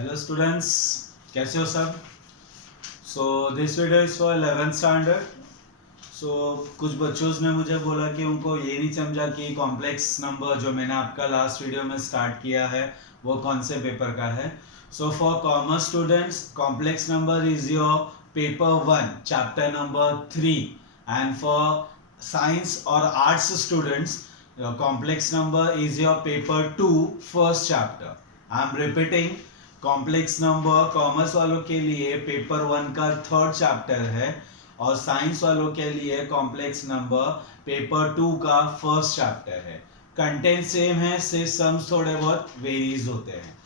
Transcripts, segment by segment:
Hello students, कैसे हो सब। So this video is for 11th standard. So कुछ बच्चों ने मुझे बोला कि उनको ये नहीं समझा कि कॉम्प्लेक्स नंबर जो मैंने आपका लास्ट वीडियो में स्टार्ट किया है वो कौन से पेपर का है। So for commerce students complex number is your paper 1 chapter number 3 and for science और arts students complex number is your paper 2 first chapter. I am repeating, complex number commerce वालों के लिए पेपर 1 का third chapter है और science वालों के लिए कॉम्प्लेक्स नंबर पेपर 2 का फर्स्ट चैप्टर है। कंटेंट सेम है, सिर्फ सम्स थोड़े बहुत वेरीज होते हैं।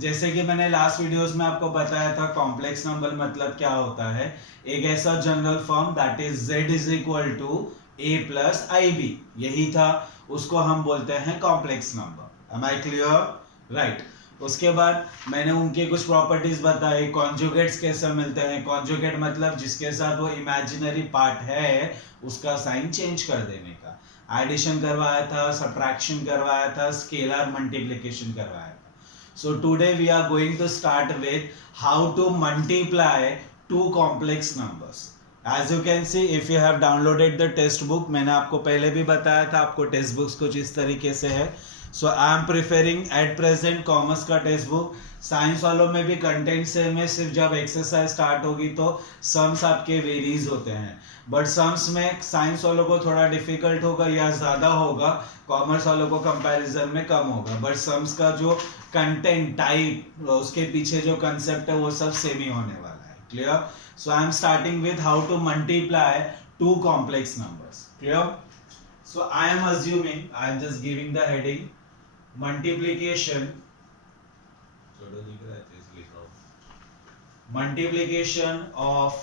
जैसे कि मैंने लास्ट वीडियोस में आपको बताया था कॉम्प्लेक्स नंबर मतलब क्या होता है। एक ऐसा general form that is z is equal to a plus i b, यही था, उसको हम बोलते हैं complex number. Am I clear? Right. उसके बाद मैंने उनके कुछ प्रॉपर्टीज बताई, कॉन्जुगेट्स कैसे मिलते हैं। कॉन्जुगेट मतलब जिसके साथ वो इमेजिनरी पार्ट है उसका साइन चेंज कर देने का। एडिशन करवाया था, सब्ट्रैक्शन करवाया था, स्केलर मल्टीप्लिकेशन करवाया था। So today we are going to start with how to multiply two complex numbers. As you can see, if you have downloaded the test book, मैंने आपको पहले भी बताया था आपको टेक्स्ट बुक्स कुछ इस तरीके से है। So I am preferring at present commerce का टेक्स्ट बुक। साइंस वालों में भी कंटेंट सेम है, सिर्फ जब एक्सरसाइज स्टार्ट होगी तो सम्स आपके वेरीज होते हैं। बट सम्स में साइंस वालों को थोड़ा डिफिकल्ट होगा या ज़्यादा होगा, कॉमर्स वालों को कंपैरिजन में कम होगा। बट सम्स का जो कंटेंट टाइप, उसके पीछे जो कंसेप्ट है वो सब सेम ही होने वाला है। Clear? So I am starting with how to multiply two complex numbers. Clear? So I am assuming, I am just giving the heading multiplication of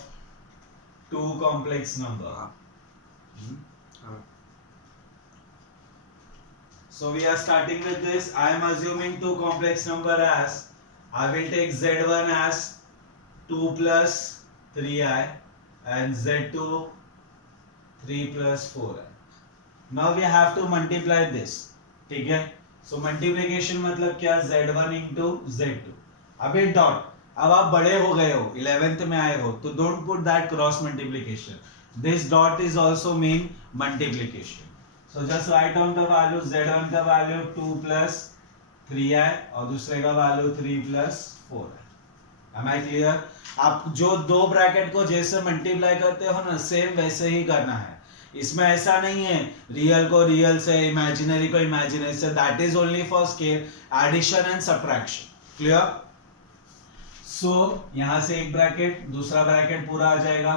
two complex number. So we are starting with this. I am assuming two complex number as, I will take z1 as 2 plus 3i and z2 3 plus 4i. Now we have to multiply this. ठीक है? सो multiplication मतलब क्या, z1 into z2। अब ये dot, अब आप बड़े हो गए हो, 11th में आए हो, तो don't put that cross multiplication. This dot is also mean multiplication. So just write down the value, z1 का वैल्यू 2 प्लस 3i और दूसरे का value 3 plus 4i। Am I clear? आप जो दो ब्रैकेट को जैसे मल्टीप्लाई करते हो ना, सेम वैसे ही करना है। इसमें ऐसा नहीं है रियल को रियल से, इमेजिनरी को इमेजिनरी से। That is only for scale addition and subtraction. Clear? So यहां से एक ब्रैकेट, दूसरा ब्रैकेट पूरा आ जाएगा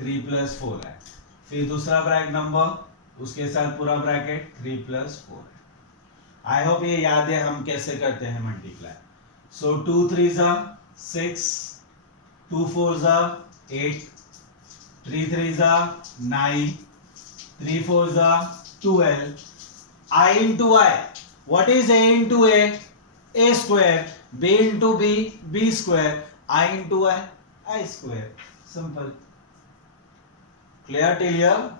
3 प्लस 4 है, फिर दूसरा ब्रैकेट नंबर उसके साथ पूरा ब्रैकेट 3 प्लस 4 है। आई होप ये याद है हम कैसे करते हैं मल्टीप्लाई। सो 2 3 जा 6, 2 4 जा 8, 3 3 जा 9, 3 4 जा 12, I into I. What is A into A? A square. B into B, B square. I into I, I square. Simple. Clear till here?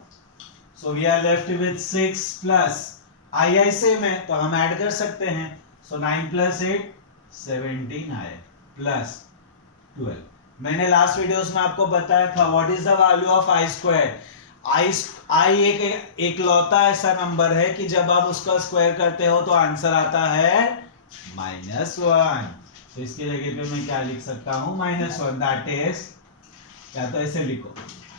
So we are left with 6 plus I same है तो हम add कर सकते हैं। So 9 plus 8 17 I plus 12। मैंने last videos में आपको बताया था what is the value of I square। आई एक लौता ऐसा नंबर है कि जब आप उसका स्क्वायर करते हो तो आंसर आता है -1। तो इसके जगह पे मैं क्या लिख सकता हूं, -1। दैट इज, या तो ऐसे लिखो,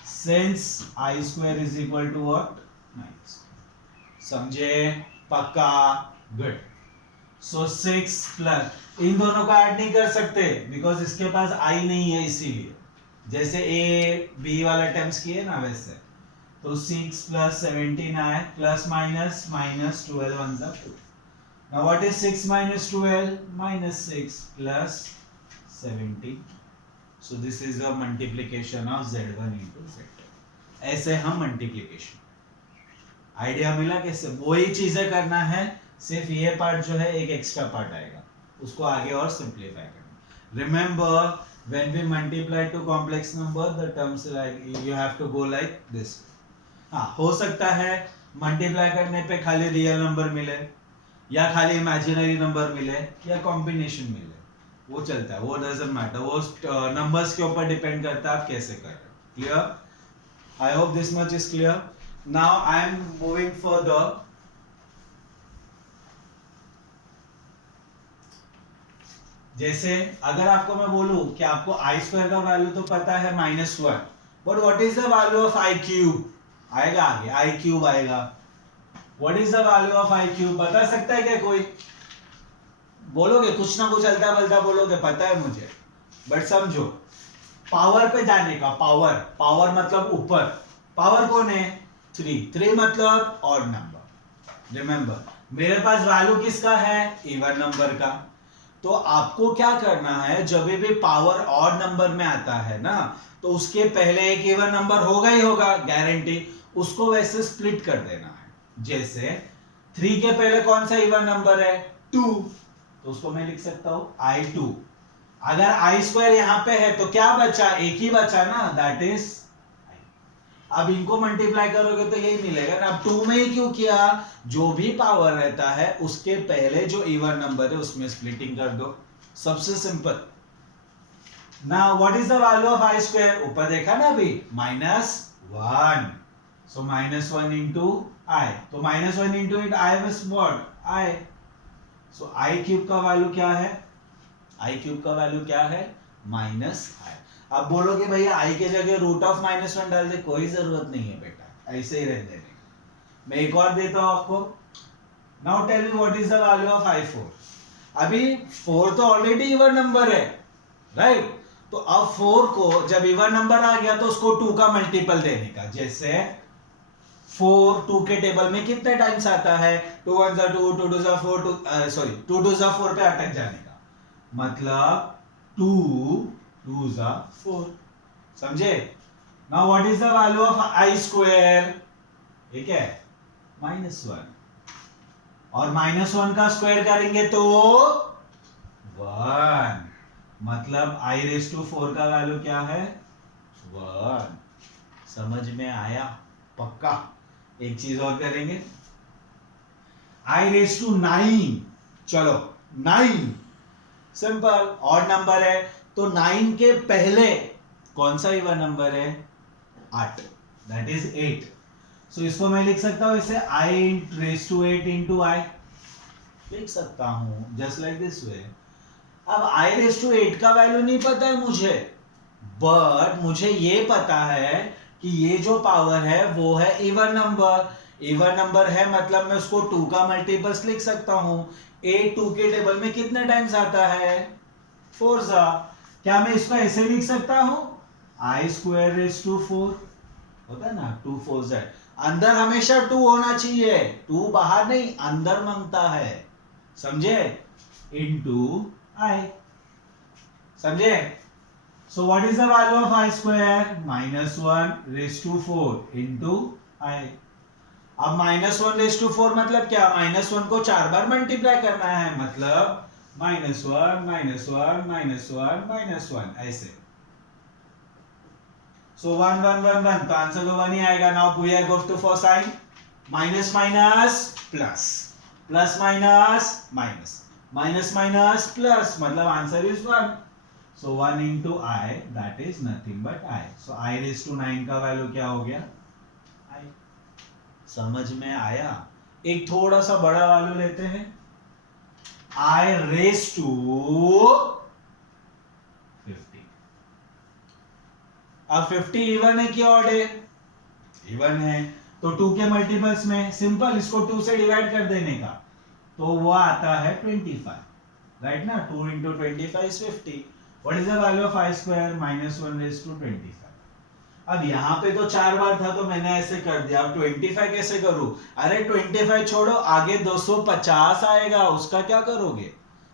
since i square is equal to what, -1। समझे? पक्का? गुड। सो 6 प्लस, इन दोनों को ऐड नहीं कर सकते बिकॉज इसके पास आई नहीं है, इसीलिए जैसे ए बी वाला टर्म्स किए ना वैसे। तो 6 plus 17i plus minus minus 12 1 जा 2। Now what is 6 minus 12? Minus 6 plus 17। So this is a multiplication of z1 into z2। ऐसे हम मल्टीप्लिकेशन, आइडिया मिला कैसे? वही चीजें करना है, सिर्फ ये पार्ट जो है एक एक्स्ट्रा पार्ट आएगा, उसको आगे और सिंप्लीफाई करना। Remember when we multiply two complex number, the terms like you have to go like this। हाँ, हो सकता है मल्टीप्लाई करने पे खाली रियल नंबर मिले या खाली इमेजिनरी नंबर मिले या कॉम्बिनेशन मिले, वो चलता है, वो डजंट मैटर, वो नंबर्स के ऊपर डिपेंड करता है आप कैसे कर रहे हो। Clear? I hope this much is clear. Now I am moving further. जैसे अगर आपको मैं बोलूं कि आपको आई स्क्वायर का वैल्यू तो पता है -1, but what is the value of I cube? आएगा आगे, आई क्यूब आएगा। What is the value of I cube बता सकता है क्या कोई? बोलोगे कुछ ना कुछ हल्का बल्टा बोलोगे, पता है मुझे, बट समझो पावर पे जाने का, पावर, पावर मतलब ऊपर, पावर कौन है? 3 मतलब ऑड नंबर। रिमेंबर मेरे पास वैल्यू किसका है? इवन नंबर का। तो आपको क्या करना है, जब भी पावर ऑड नंबर में आता है ना, तो उसके पहले एक इवन नंबर होगा ही होगा, गारंटी, उसको वैसे स्प्लिट कर देना है। जैसे 3 के पहले कौन सा इवन नंबर है? 2, तो उसको मैं लिख सकता हूं i2। अगर आई स्क्वायर यहां पे है तो क्या बचा? एक ही बचा ना, दैट इज i। अब इनको मल्टीप्लाई करोगे तो यही मिलेगा ना। अब 2 में ही क्यों किया? जो भी पावर रहता है उसके पहले जो इवन नंबर है उसमें स्प्लिटिंग कर दो, सबसे simple. Now what is the value of I square? ऊपर देखा ना अभी, -1, सो -1 इंटू आई, तो -1 into it I was what? I. So I cube का वैल्यू क्या है? आई क्यूब का वैल्यू क्या है? -i। अब बोलोगे भैया आई के जगह √-1 डाल दे, कोई जरूरत नहीं है बेटा, ऐसे ही रहने देने। मैं एक और देता हूं आपको। Now tell me what is the value of i4? अभी 4 तो ऑलरेडी इवन नंबर है, राइट? तो अब 4 को जब इवन नंबर आ गया तो उसको 2 का मल्टीपल देने का। जैसे 4 2 के टेबल में कितने टाइम्स आता है? 2 1 जा 2, 2 2 जा 4, 2 2 जा 4 पे अटक जाने का, मतलब 2 2 जा 4। समझे? Now what is the value of I square? ठीक है, -1, और -1 का स्क्वायर करेंगे तो 1, मतलब i⁴ का वैल्यू क्या है? 1। समझ में आया? पक्का? एक चीज और करेंगे, i⁹ चलो 9, सिंपल, ऑड नंबर है तो 9 के पहले कौन सा इवन नंबर है? 8, दैट इज 8। सो इसको मैं लिख सकता हूं इसे i⁴ इंटू आई, लिख सकता हूं जस्ट लाइक दिस वे। अब i⁴ का वैल्यू नहीं पता है मुझे, बट मुझे ये पता है कि ये जो पावर है वो है इवन नंबर। इवन नंबर है मतलब मैं उसको 2 का मल्टीपल्स लिख सकता हूं। 8 2 के टेबल में कितने टाइम्स आता है? 4 सा। क्या मैं इसको ऐसे लिख सकता हूं? i²⁴ होता है ना, 2 4 z। अंदर हमेशा 2 होना चाहिए, 2 बाहर नहीं, अंदर मांगता है, समझे? इनटू आई, समझे? So what is the value of I square? -1⁴ into I। अब -1⁴ मतलब क्या? -1 को 4 बार मल्टीप्लाई करना है, मतलब -1 -1 -1 ऐसे। So 1 1 1 1, तो आंसर तो 1 ही आएगा। Now we are going to for sign, minus minus plus, plus minus minus, minus minus plus, मतलब answer is 1। So 1 into I, that is nothing but I। So i⁹ का value क्या हो गया? I। समझ में आया? एक थोड़ा सा बड़ा वैल्यू लेते हैं, i⁻50। अब 50 इवन है कि ऑड है? इवन है, तो 2 के मल्टीपल्स में सिंपल इसको 2 से डिवाइड कर देने का, तो वो आता है 25, राइट ना? 2 into 25 is 50। What is the value of I square? -1⁻25। अब यहाँ पे तो 4 बार था तो मैंने ऐसे कर दिया, अब 25 कैसे करूं? अरे 25 छोड़ो, आगे 250 आएगा, उसका क्या करोगे?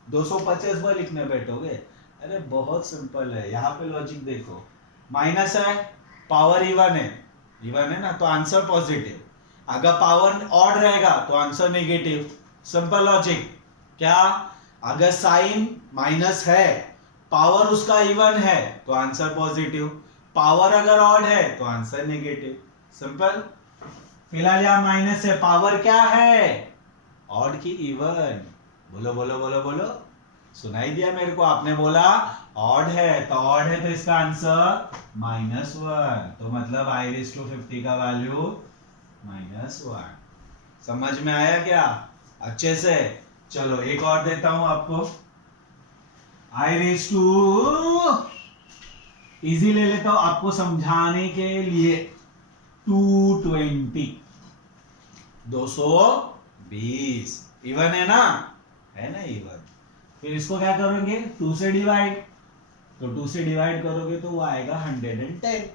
250 बार लिखने बैठोगे? अरे बहुत सिंपल है, यहाँ पे लॉजिक देखो, माइनस है, पावर इवन है ना, तो आंसर पॉजिटिव। अगर पावर ऑड रहेगा तो आंसर नेगेटिव। Simple logic. क्या? अगर साइन माइनस है, पावर उसका इवन है तो आंसर पॉजिटिव, पावर अगर ऑड है तो आंसर नेगेटिव। सिंपल। फिलहाल यहां माइनस है, पावर क्या है? ऑड की इवन। बोलो बोलो बोलो बोलो। सुनाई दिया मेरे को? आपने बोला ऑड है, तो ऑड है तो इसका आंसर -1, तो मतलब i⁻50 का वैल्यू -1। समझ में आया क्या अच्छे से? चलो एक और देता हूं आपको, इजी ले लेता हूं आपको समझाने के लिए, 220, 220 इवन है ना? है ना इवन? फिर इसको क्या करोगे? 2 से डिवाइड, तो 2 से डिवाइड करोगे तो वो आएगा 110।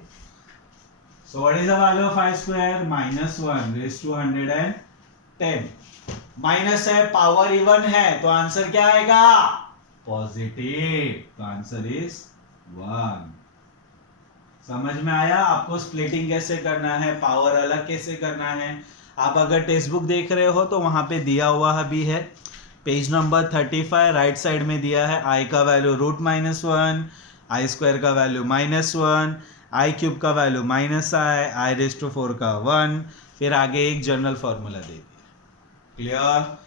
So what is the value of i square? -1/110। Minus है, पावर इवन है, तो आंसर क्या आएगा? पॉजिटिव, तो आंसर इज 1। समझ में आया? आपको स्प्लिटिंग कैसे करना है, पावर अलग कैसे करना है। आप अगर टेक्स्ट बुक देख रहे हो तो वहां पे दिया हुआ भी है, पेज नंबर 35 राइट साइड में दिया है। i का वैल्यू √-1, i स्क्वायर का वैल्यू -1, i³ का वैल्यू -i, i⁻4 का 1, फिर आगे एक जनरल फॉर्मूला दे दिया। क्लियर?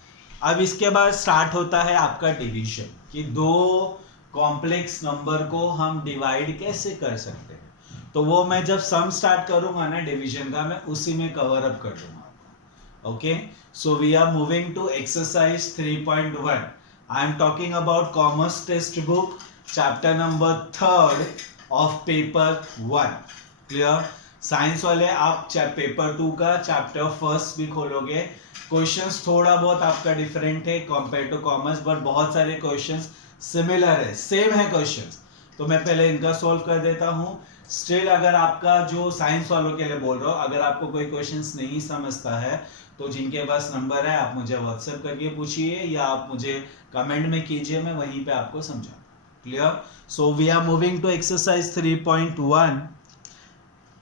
अब इसके बाद स्टार्ट होता है आपका डिवीजन, कि दो कॉम्प्लेक्स नंबर को हम डिवाइड कैसे कर सकते हैं। तो वो मैं जब सम स्टार्ट करूंगा ना डिवीजन का, मैं उसी में कवर अप कर दूंगा। Okay, so we are moving to exercise 3.1। I am talking about commerce text book, chapter number 3 of paper 1। Clear? Science वाले आप पेपर 2 का चैप्टर 1 भी खोलोगे। क्वेश्चंस थोड़ा बहुत आपका डिफरेंट है कंपेयर टू कॉमर्स, बट बहुत सारे क्वेश्चंस सिमिलर है, सेम है क्वेश्चंस। तो मैं पहले इनका सॉल्व कर देता हूं। स्टिल अगर आपका जो साइंस वालों के लिए बोल रहा हूं, अगर आपको कोई क्वेश्चंस नहीं समझता है तो जिनके पास नंबर है आप मुझे व्हाट्सएप करके पूछिए, या आप मुझे कमेंट में कीजिए, मैं वहीं पे आपको समझाऊंगा। Clear? So we are moving to exercise 3.1,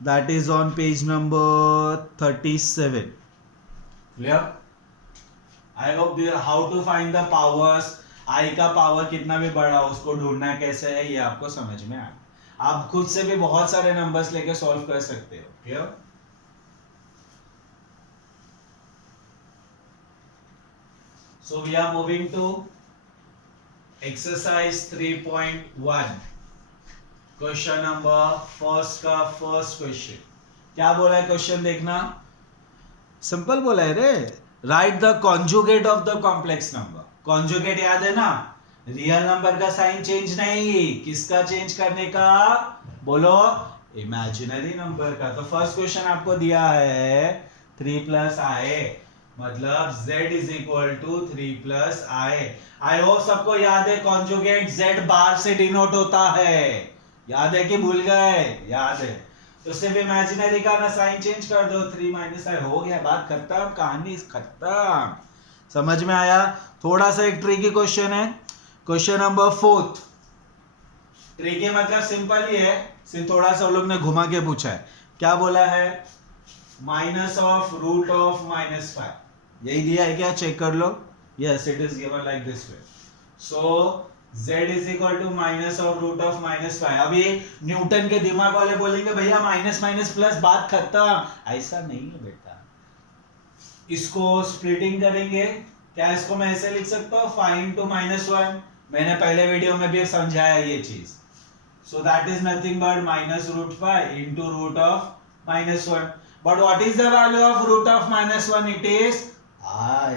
that is on page number 37। Clear? I hope this, how to find the powers, i का पावर कितना भी बड़ा हो उसको ढूंढना कैसे है ये आपको समझ में आए। आप खुद से भी बहुत सारे नंबर्स लेके सॉल्व कर सकते हो। Clear? So we are moving to exercise 3.1, question number first का फर्स्ट क्वेश्चन। क्या बोला है क्वेश्चन? देखना, सिंपल बोला है रे, right the conjugate of the complex number. Conjugate याद है ना? रियल नंबर का साइन चेंज नहीं, किसका चेंज करने का? बोलो, इमेजिनरी नंबर का। तो फर्स्ट क्वेश्चन आपको दिया है 3 + i, मतलब z = 3 + i। आई होप सबको याद है कॉन्जुगेट z बार से डिनोट होता है। याद है कि भूल गए? याद है तो सिर्फ इमेजिनरी का ना साइन चेंज कर दो, 3 - i हो गया, बात खत्म, कहानी खत्म। समझ में आया? थोड़ा सा एक ट्रिकी क्वेश्चन है, क्वेश्चन नंबर 4। ट्रिकी मतलब सिंपल ही है, सिर्फ थोड़ा सा लोग ने घुमा के पूछा है। क्या बोला है? -√(-5). यही दिया है क्या? चेक कर लो। Yes, it is given like this way. So z = -√(-5). अभी न्यूटन के दिमाग वाले बोलेंगे भैया माइनस माइनस प्लस, बात खत्म। ऐसा नहीं है बेटा, इसको स्प्लिटिंग करेंगे। क्या इसको मैं ऐसे लिख सकता हूँ 5 × -1? मैंने पहले वीडियो में भी समझाया ये चीज। So that is nothing but -√5 × √(-1). But what is the value of √(-1)? It is i।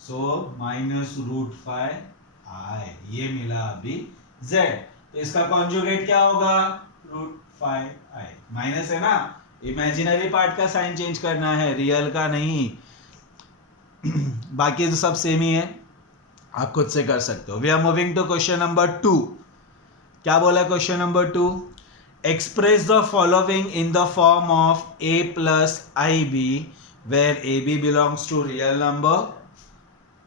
So -√5i, ये मिला अभी z, तो इसका कॉन्जुगेट क्या होगा? √5i। माइनस है ना, इमेजिनरी पार्ट का साइन चेंज करना है, रियल का नहीं। बाकी तो सब सेम ही है, आप खुद से कर सकते हो। We are moving to question number 2। क्या बोला question number 2? Express the following in the form of a + ib, where ab belongs to real number,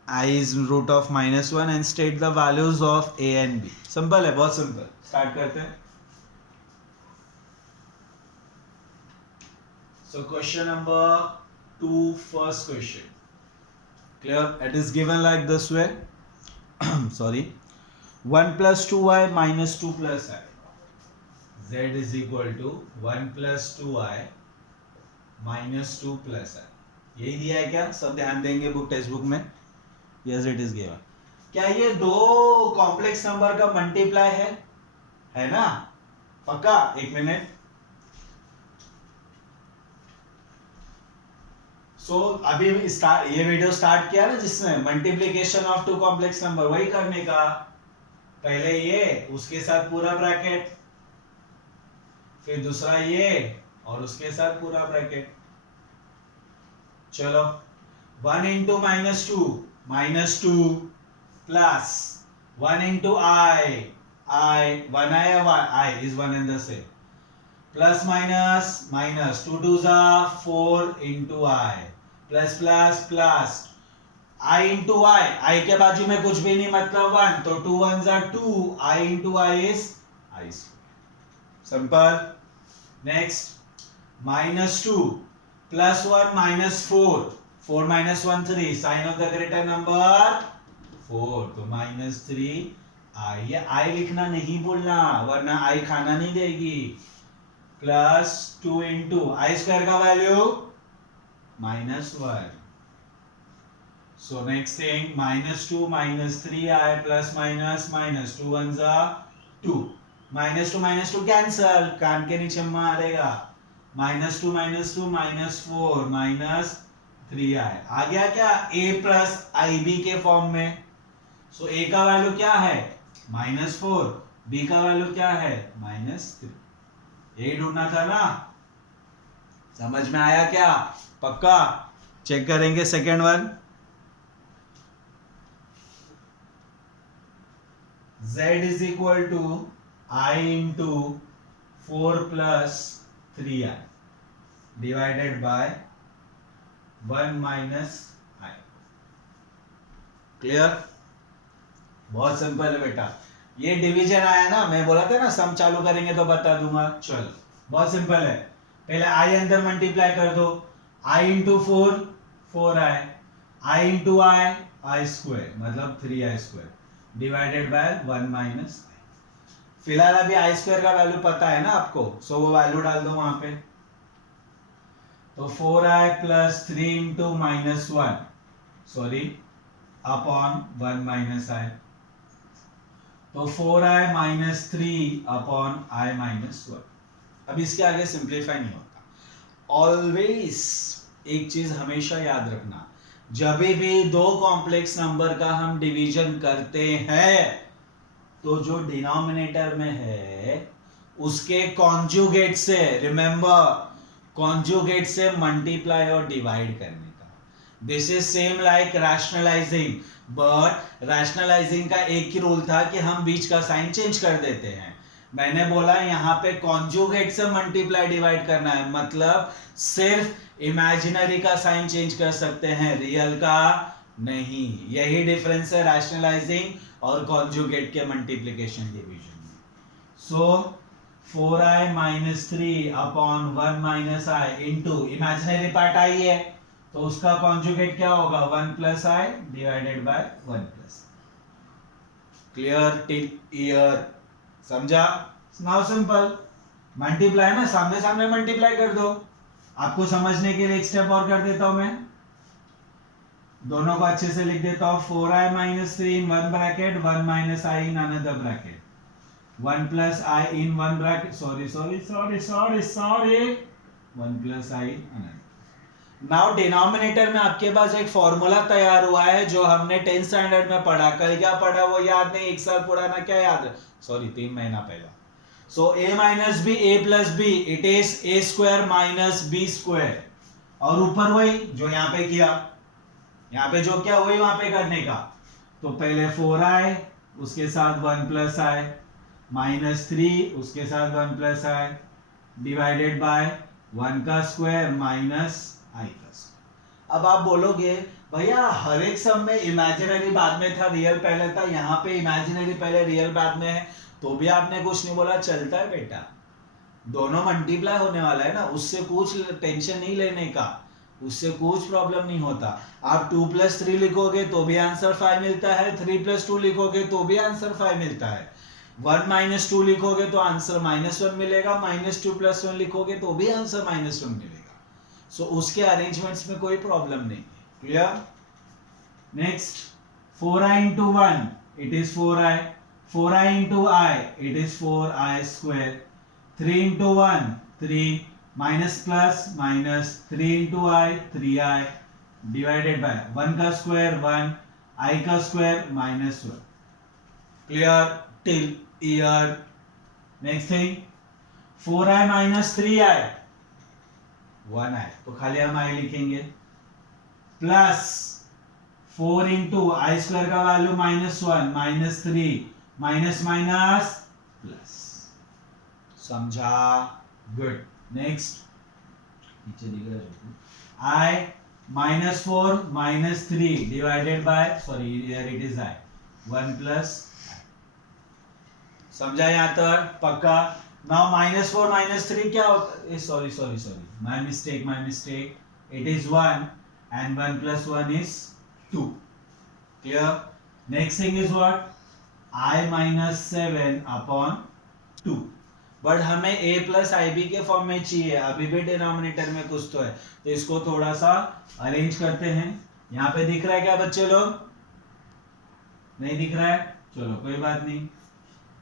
i is √(-1) and state the values of a and b। Simple है, बहुत simple. Start करते हैं। So question number 2, first question. Clear? It is given like this way. Sorry, 1 + 2i - 2 + i, z = 1 + 2i - 2 + i। यही दिया है क्या? सब ध्यान देंगे बुक टेक्स्ट बुक में। Yes, it is given. क्या ये दो कॉम्प्लेक्स नंबर का मल्टीप्लाई है ना? पक्का? एक मिनट। अभी ये वीडियो स्टार्ट किया ना जिसने multiplication of two complex number, वही करने का। पहले ये, उसके साथ पूरा ब्रैकेट, फिर दूसरा ये और उसके साथ पूरा ब्रैकेट। चलो 1 into -2 -2 plus 1 into I 1 I is 1 and the same, plus minus minus 2 2 4 into I plus plus plus I into I के बाजू में कुछ भी नहीं मतलब 1, तो 2 1 2, I into I is I square। Simple. Next -2 plus 1 -4, 4 minus 1 3, sign of the greater number 4, तो -3 I, ये I लिखना नहीं भूलना वरना I खाना नहीं देगी। प्लस 2 into I स्क्वायर का value -1। So next thing, -2 -3I plus minus minus 2 1 2, -2 cancel, कान के नीचे मारेगा, -2 -4 -3I आ गया क्या a प्लस IB के फॉर्म में। सो a का वैल्यू क्या है -4, b का वैल्यू क्या है -3, यही ढूंढना था ना? समझ में आया क्या? पक्का? चेक करेंगे second one. z is equal to I into 4 plus 3I divided by 1 minus I। Clear? बहुत सिंपल है बेटा। ये डिवीजन आया ना, मैं बोला था ना सम चालू करेंगे तो बता दूंगा। चलो बहुत सिंपल है। पहले I अंदर मल्टीप्लाई कर दो, I into 4 4I, I into I square मतलब 3I square divided by 1 minus I। फिलहाल अभी I स्क्वायर का वैल्यू पता है ना आपको, सो वो वैल्यू डाल दो वहां पे। तो 4I plus 3 into -1 sorry upon 1 minus I, तो 4I minus 3 upon I minus 1। अब इसके आगे सिंप्लीफाई नहीं होता। ऑलवेज एक चीज हमेशा याद रखना, जब भी दो कॉम्प्लेक्स नंबर का हम डिवीजन करते हैं तो जो डिनोमिनेटर में है उसके कॉन्जुगेट से, रिमेंबर कॉन्जुगेट से मल्टीप्लाई और डिवाइड करने का। This is same like rationalising, but rationalising का एक ही रूल था कि हम बीच का साइन चेंज कर देते हैं। मैंने बोला यहाँ पे कॉन्जुगेट से मल्टीप्लाई डिवाइड करना है, मतलब सिर्फ इमेजिनरी का साइन चेंज कर सकते हैं, रियल का नहीं। यही डिफरेंस है रैशनलाइजिंग और कॉन्जुगेट के मल्टीप्लिकेशन डिवीजन में। सो 4I minus 3 upon 1 minus I into imaginary part I है तो उसका कॉन्जुगेट क्या होगा 1 plus I divided by 1 plus. Clear till year? समझा? नाउ सिंपल मल्टीप्लाई ना, सामने सामने मल्टीप्लाई कर दो। आपको समझने के लिए एक स्टेप और कर देता हूं मैं, दोनों को अच्छे से लिख देता हूं। 4I minus 3 in one bracket, 1 minus I in another bracket, 1 plus I in one bracket, sorry 1 plus I in another. Now denominator में आपके पास एक फॉर्मूला तैयार हुआ है जो हमने 10th स्टैंडर्ड में पढ़ा। कल क्या पढ़ा वो याद नहीं, एक साल पुराना क्या याद है, सॉरी 3 महीना पहला। So a minus b, a plus b, it is a square minus b square। और ऊपर वही जो यहाँ पे किया, यहाँ पे जो क्या वही वहां पे करने का। तो पहले 4I उसके साथ 1 प्लस I माइनस 3 उसके साथ 1 प्लस I डिवाइडेड बाय 1 का स्क्वायर माइनस I का स्क्वायर। अब आप बोलोगे भैया हर एक सम में इमेजिनरी बाद में था, रियल पहले था, यहाँ पे इमेजिनरी पहले रियल बाद में है, तो भी आपने कुछ नहीं बोला। चलता है बेटा, दोनों मल्टीप्लाई होने वाला है ना, उससे कुछ टेंशन नहीं लेने का, उससे कुछ प्रॉब्लम नहीं होता। आप 2 प्लस 3 लिखोगे तो भी आंसर 5 मिलता है, 3 प्लस 2 लिखोगे तो भी आंसर 5 मिलता है, 1 माइनस 2 लिखोगे तो आंसर -1 मिलेगा, -2 प्लस 1 लिखोगे तो भी आंसर -1 मिलेगा। सो उसके अरेंजमेंट्स में कोई प्रॉब्लम नहीं है। Clear? Next 4i into 1, it is 4i. 4i into I, it is 4i square. 3 into 1, 3. Minus plus minus 3 into I, 3i. Divided by 1 का square 1, I का square minus 1. Clear till here. Next thing, 4i minus 3i, 1i. तो खाली हम I लिखेंगे. Plus 4 into आई square का value -1 -3 minus minus plus. समझा? Good. Next नीचे दिख रहा है आई -4 -3 divided bye, sorry here it is I, 1 plus. समझा यहां तक? पक्का? नाउ -4 -3 क्या होता है? Sorry my mistake. It is 1 and 1 plus 1 is 2. Clear? Next thing is what? I minus 7 upon 2. But हमें a plus ib के फॉर्म में चाहिए. अभी भी डिनोमिनेटर में कुछ तो है, तो इसको थोड़ा सा अरेंज करते हैं. यहाँ पे दिख रहा है क्या बच्चे लोग? नहीं दिख रहा है? चलो कोई बात नहीं,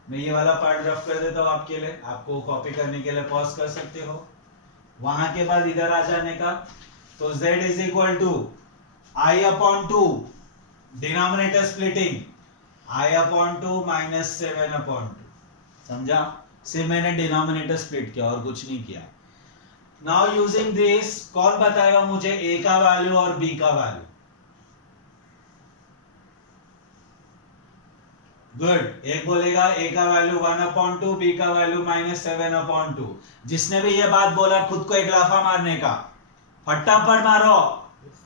मैं ये वाला पार्ट रफ कर देता हूँ आपके लिए. आपको कॉपी करने के लिए पॉज कर सकते हो. वहां के बाद इधर आ जाने का. तो z is equal to I upon 2, denominator splitting, I upon 2 minus 7 upon 2. समझा? सिर्फ मैंने डिनोमिनेटर स्प्लिट किया और कुछ नहीं किया. नाउ यूजिंग दिस, कौन बताएगा मुझे a का वैल्यू और b का वैल्यू? गुड. एक बोलेगा a का वैल्यू 1 upon 2, b का वैल्यू -7 upon 2. जिसने भी ये बात बोला खुद को एक लाफा मारने का. फटाफट मारो.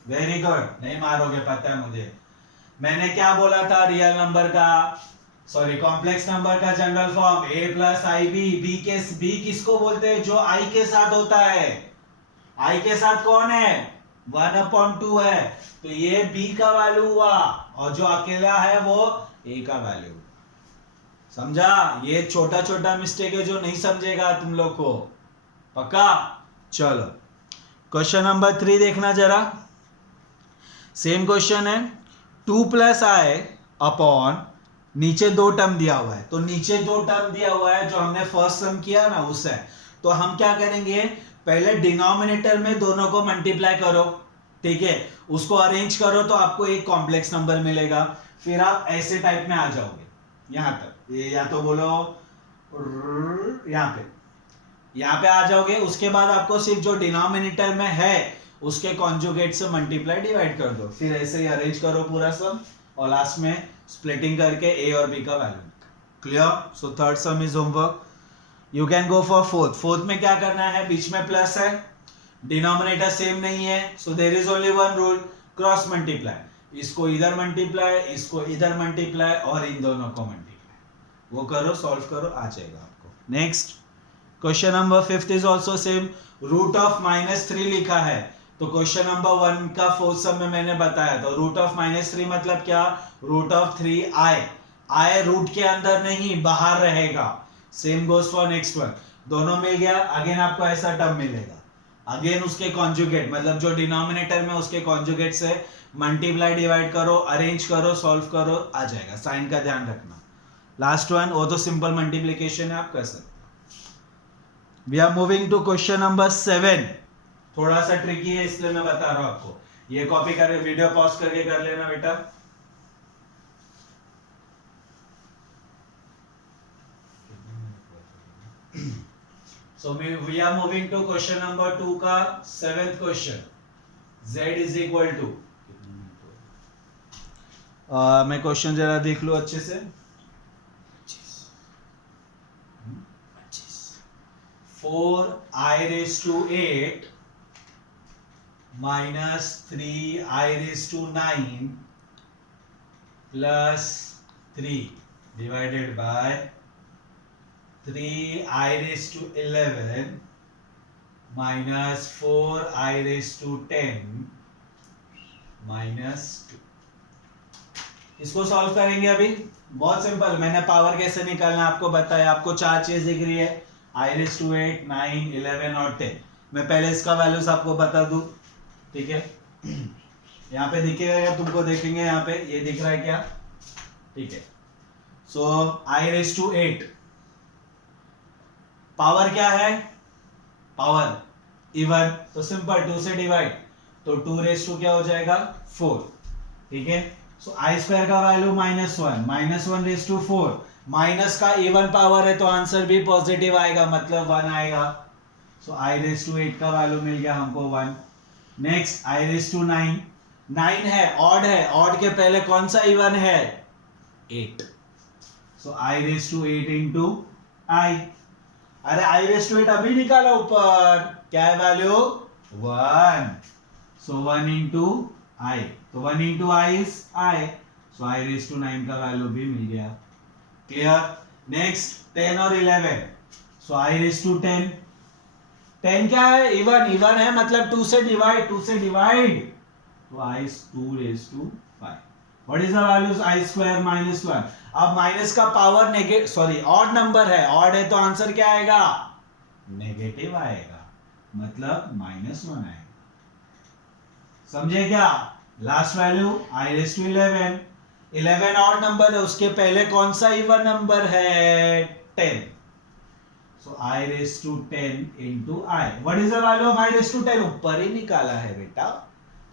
Very good. नहीं मारोगे पता है मुझे. मैंने क्या बोला था? रियल नंबर का, सॉरी कॉम्प्लेक्स नंबर का general form a plus i b किसको बोलते हैं? जो i के साथ होता है. i के साथ कौन है? 1 upon 2 है. तो ये b का वैल्यू हुआ और जो अकेला है वो a का वैल्यू. समझा? ये छोटा छोटा मिस्टेक है जो नहीं समझेगा तुम लोग को. पक्का? चलो क्वेश्चन नंबर 3 देखना जरा. सेम क्वेश्चन है. 2 प्लस आई अपॉन, नीचे 2 टर्म दिया हुआ है, तो नीचे 2 टर्म दिया हुआ है जो हमने फर्स्ट सम किया ना उससे. तो हम क्या करेंगे? पहले डिनोमिनेटर में दोनों को मल्टीप्लाई करो. ठीक है, उसको अरेंज करो तो आपको एक कॉम्प्लेक्स नंबर मिलेगा. फिर आप ऐसे टाइप में आ जाओगे यहां तक. ये या तो बोलो यहाँ पे आ जाओगे. उसके बाद आपको सिर्फ जो डिनोमिनेटर में है उसके कॉन्जुगेट से मल्टीप्लाई डिवाइड कर दो. फिर ऐसे ही अरेंज करो पूरा सम और लास्ट में स्प्लिटिंग करके a और b का value. Clear? So third some is homework. You can go for fourth में क्या करना है? बीच में प्लस है, डिनोमिनेटर सेम नहीं है, so there is only one rule, cross multiply. इसको इधर मल्टीप्लाई, इसको इधर मल्टीप्लाई और इन दोनों को मल्टीप्लाई. वो करो, सॉल्व करो, आ जाएगा आपको. Next question number 5 is also same. Root of -3 लिखा है. तो क्वेश्चन नंबर 1 का फोर्थ सम में मैंने बताया था. रूट ऑफ -3 मतलब क्या? Root of 3i. i root के अंदर नहीं, बाहर रहेगा. Same goes for next one. दोनों मिल गया, अगेन आपको ऐसा टर्म मिलेगा. अगेन उसके कॉन्जुगेट मतलब जो डिनोमिनेटर में उसके कॉन्जुगेट से मल्टीप्लाई डिवाइड करो, अरेंज करो, सॉल्व करो, आ जाएगा. साइन का ध्यान रखना. लास्ट वन, वो तो सिंपल मल्टीप्लिकेशन है, आप कर सकते. We are moving to question number 7. थोड़ा सा ट्रिकी है इसलिए मैं बता रहा हूं आपको. ये कॉपी करके वीडियो पॉज करके कर लेना बेटा. So we are moving to question number 2 का 7th question. Z is equal to, मैं क्वेश्चन जरा देख लो अच्छे से. 4i raised to 8 minus 3i raised to 9 plus 3 divided by 3i raised to 11 minus 4i raised to 10 minus 2. इसको solve करेंगे अभी. बहुत सिंपल. मैंने पावर कैसे निकालना आपको बताया. आपको 4 चीज दिख रही है, i raised to 8, 9, 11 और 10. मैं पहले इसका वैल्यूज आपको बता दूं. ठीक है, यहाँ पे दिखेगा या तुमको देखेंगे यहाँ पे, ये दिख रहा है क्या? ठीक है। सो I raised to 8 पावर क्या है? पावर इवन, तो सिंपल 2 से डिवाइड, तो 2 रेस टू क्या हो जाएगा? 4। ठीक है। सो आई स्क्वायर का वैल्यू -1, -1 रेस टू 4, माइनस का इवन पावर है तो आंसर भी पॉजिटिव आएगा, मतलब 1 आएगा। सो आई रेस टू 8 का वैल्यू मिल गया हमको 1। नेक्स्ट आई रेस टू 9, 9 है, ऑड के पहले कौन सा इवन है? 8। सो आई रेस टू 8 इंटू आई। अरे आई रेस टू 8 अभी निकाला ऊपर, क्या है वैल्यू? 1। सो 1 इंटू आई, तो 1 into i is i, so i raise to 9 का वैल्यू भी मिल गया। क्लियर? नेक्स्ट 10 और 11, सो आई रेस टू 10, 10 क्या है? इवन है, मतलब 2 से डिवाइड, तो i is 2 raise to 5। What is the values? I square -1। अब माइनस का पावर ऑड नंबर है, ऑड है तो आंसर क्या आएगा? नेगेटिव आएगा, मतलब -1 आएगा। समझे क्या? Last value i raise to 11, 11 odd number है, उसके पहले कौन सा इवन नंबर है? 10। So i raise to 10 into i. What is the value of i raise to 10? ऊपर ही निकाला है बेटा,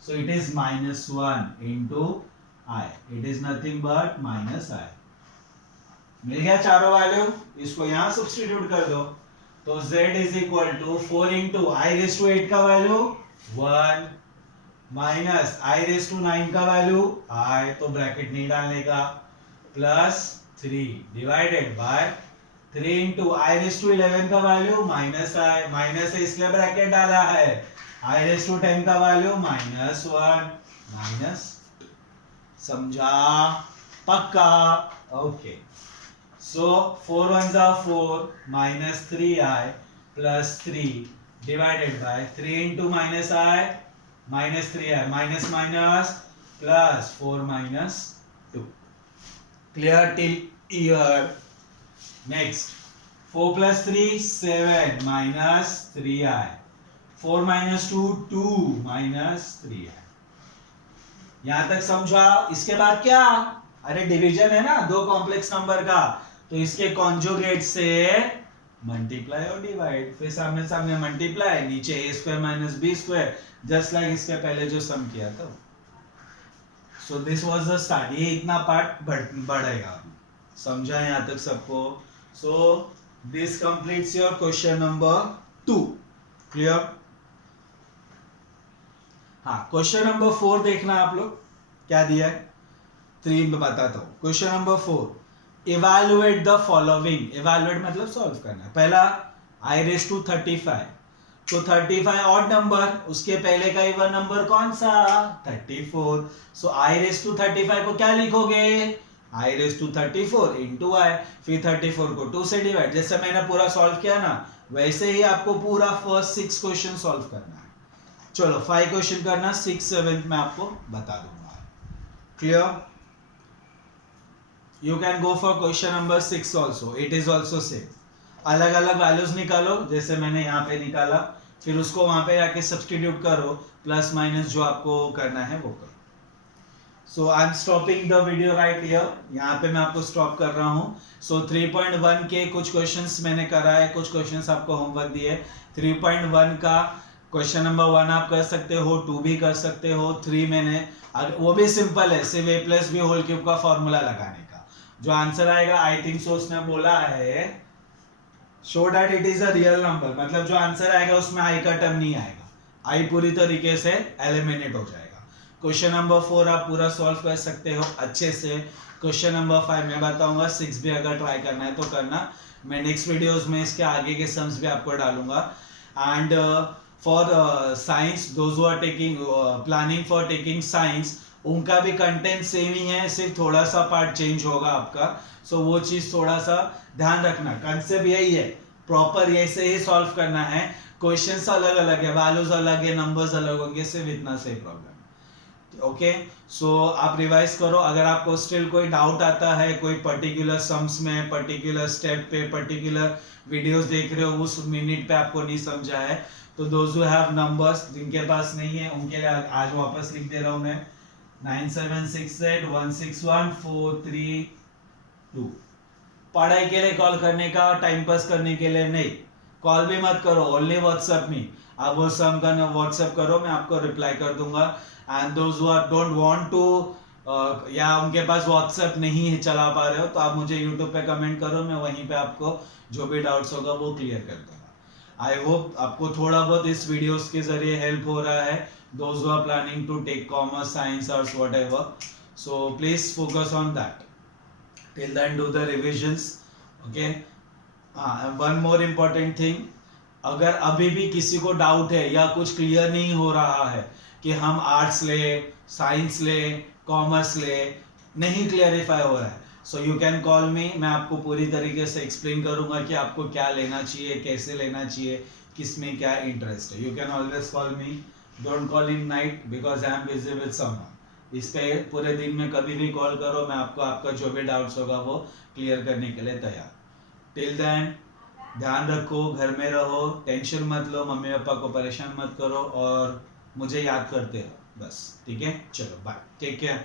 so it is -1 into i, it is nothing but -i। मिल गया चारों वैल्यू, इसको यहां सब्स्टिट्यूट कर दो, तो z is equal to 4 into i raise to 8 का value 1 minus i raise to 9 का वैल्यू i, तो ब्रैकेट नहीं डालने का, plus 3 divided by 3 into i raise to 11 का वैल्यू -i, माइनस है इसलिए ब्रैकेट डाला है, आई रेस टू 10 का वैल्यू -1 माइनस। समझा? पक्का? Okay. So 4 1s are 4 minus 3i plus 3 divided by 3 into -i minus 3i, minus minus plus 4 minus 2. Clear till here? Next 4 plus 3 7 minus 3i, 4 minus 2 2 minus 3i। यहां तक समझा? इसके बाद क्या? अरे डिवीजन है ना दो कॉम्प्लेक्स नंबर का, तो इसके कॉन्जुगेट से मल्टीप्लाई और डिवाइड, फिर सामने सामने मल्टीप्लाई, नीचे a square minus b square, just like इसके पहले जो सम किया था। So this was the start. ये इतना पार्ट बढ़ेगा। समझा यहां तक सबको? So this completes your question number 2। Clear? हाँ, क्वेश्चन नंबर 4 देखना आप लोग, क्या दिया है 3 में बताता हूं। Question number 4, evaluate the following. Evaluate मतलब सॉल्व करना। पहला आई रेस टू 35, तो 35 ऑड नंबर, उसके पहले का इवन नंबर कौन सा? 34। सो आई रेस टू 35 को क्या लिखोगे? आई रेस टू 34 इंटू आई, फिर 34 को 2 से डिवाइड। जैसे मैंने पूरा सॉल्व किया ना, वैसे ही आपको पूरा फर्स्ट 6 क्वेश्चन सॉल्व करना है। चलो 5 क्वेश्चन करना, 6 7 में आपको बता दूंगा। Clear? You can go for question number 6 also. It is also same. अलग अलग वैल्यूज निकालो, जैसे मैंने यहाँ पे निकाला, फिर उसको वहां पे जाके सब्स्टिट्यूट करो, प्लस माइनस जो आपको करना है वो करो। So I am stopping the video right here. यहाँ पे मैं आपको स्टॉप कर रहा हूँ। सो 3.1 के कुछ क्वेश्चंस मैंने करा है, कुछ क्वेश्चंस आपको होमवर्क दिए। 3.1 का क्वेश्चन नंबर 1 आप कर सकते हो, 2 भी कर सकते हो, 3 मैंने, वो भी सिंपल है, सिर्फ a plus b whole cube का फॉर्मूला लगाने का। जो आंसर आएगा, आई थिंक सो उसने बोला है show that it is a real number, मतलब जो आंसर आएगा उसमें आई का टर्म नहीं आएगा, आई पूरी तरीके से एलिमिनेट हो जाएगा। क्वेश्चन नंबर 4 आप पूरा सॉल्व कर सकते हो अच्छे से। क्वेश्चन नंबर 5 मैं बताऊंगा, 6 भी अगर ट्राई करना है तो करना। मैं नेक्स्ट वीडियोस में इसके आगे के सम्स भी आपको डालूंगा। And for science, those who are taking planning for taking science, उनका भी कंटेंट सेम ही है, सिर्फ थोड़ा सा पार्ट चेंज होगा आपका। सो वो चीज थोड़ा सा ध्यान रखना। कंसेप्ट यही है, प्रॉपर ऐसे ही सॉल्व करना है। क्वेश्चंस अलग अलग है, वैल्यूज अलग है, नंबर्स अलग होंगे, सिर्फ इतना से प्रॉब्लम। ओके, सो आप रिवाइज करो। अगर आपको स्टिल कोई डाउट आता है, कोई पर्टिकुलर सम्स में, पर्टिकुलर स्टेप पे, पर्टिकुलर वीडियोस देख रहे हो, उस मिनट पे आपको नहीं समझा है, तो दोज हु हैव नंबर्स, जिनके पास नहीं है उनके लिए आज वापस लिख दे रहा हूँ मैं 9768161432। पढ़ाई के लिए कॉल करने का, टाइम पास करने के लिए नहीं। कॉल भी मत करो, ओनली व्हाट्सएप में। आप वो सब का व्हाट्सएप करो, मैं आपको रिप्लाई कर दूंगा। And those who don't want to, या उनके पास व्हाट्सएप नहीं है, चला पा रहे हो, तो आप मुझे यूट्यूब पे कमेंट करो, मैं वहीं पे आपको जो भी डाउट्स होगा वो क्लियर कर दूंगा। आई होप आपको थोड़ा बहुत इस वीडियोस के जरिए हेल्प हो रहा है, those who are planning to take commerce, science, arts, whatever. So please focus on that. Till then do the revisions, okay? One more important thing, अगर अभी भी किसी को डाउट है या कुछ क्लियर नहीं हो रहा है कि हम आर्ट्स ले, साइंस ले, कॉमर्स ले, नहीं क्लियरिफाई हो रहा है, सो यू कैन कॉल मी। मैं आपको पूरी तरीके से एक्सप्लेन करूंगा कि आपको क्या लेना चाहिए, कैसे लेना चाहिए, किस में क्या इंटरेस्ट है। You can always call me, don't call in night because I am busy with someone. इस पे पूरे दिन में कभी भी कॉल करो, मैं आपको आपका जो भी डाउट्स होगा वो क्लियर करने के लिए तैयार। टिल देन ध्यान रखो, घर में रहो, टेंशन मत लो, मम्मी पापा को परेशान मत करो और मुझे याद करते रहो बस, ठीक है? चलो बाय, टेक केयर।